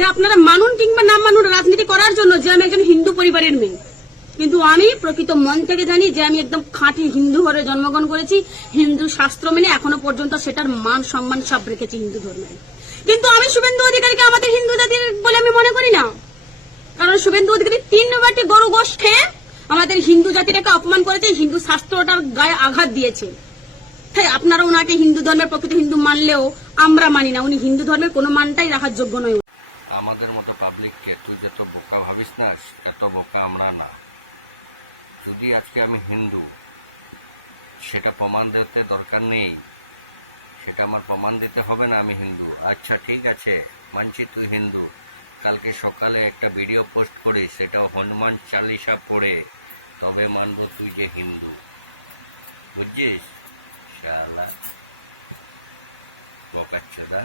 সে আপনারা মানুন কিংবা না মানুন রাজনীতি করার জন্য যে আমি একজন হিন্দু পরিবারের মেয়ে, কিন্তু আমি প্রকৃত মন থেকে জানি যে আমি একদম খাঁটি হিন্দু ঘরে জন্মগ্রহণ করেছি, হিন্দু শাস্ত্র মেনে এখনো পর্যন্ত সেটার মান সম্মান সব রেখেছি হিন্দু ধর্মের। কিন্তু আমি শুভেন্দু অধিকারীকে আমাদের হিন্দু জাতির বলে আমি মনে করি না, কারণ শুভেন্দু অধিকারী 3 বাটি গরু গোশ খেয়ে আমাদের হিন্দু জাতিটাকে অপমান করেছে, হিন্দু শাস্ত্রটার গায়ে আঘাত দিয়েছে। তাই আপনারা ওনাকে হিন্দু ধর্মের প্রকৃত হিন্দু মানলেও আমরা মানি না, উনি হিন্দু ধর্মের কোনো মানটাই রাখার যোগ্য নয়। আমাদের মতো পাবলিককে তুই যত বোকা ভাবিস না, এত বোকা আমরা না। যদি আজকে আমি হিন্দু, সেটা প্রমাণ দিতে দরকার নেই, সেটা আমার প্রমাণ দিতে হবে না আমি হিন্দু। আচ্ছা ঠিক আছে, মানছি তুই হিন্দু, কালকে সকালে একটা ভিডিও পোস্ট করিস, সেটা হনুমান চালিসা পড়ে, তবে মানব তুই যে হিন্দু। বুঝছিস? শালা বোকাচ্চোদা।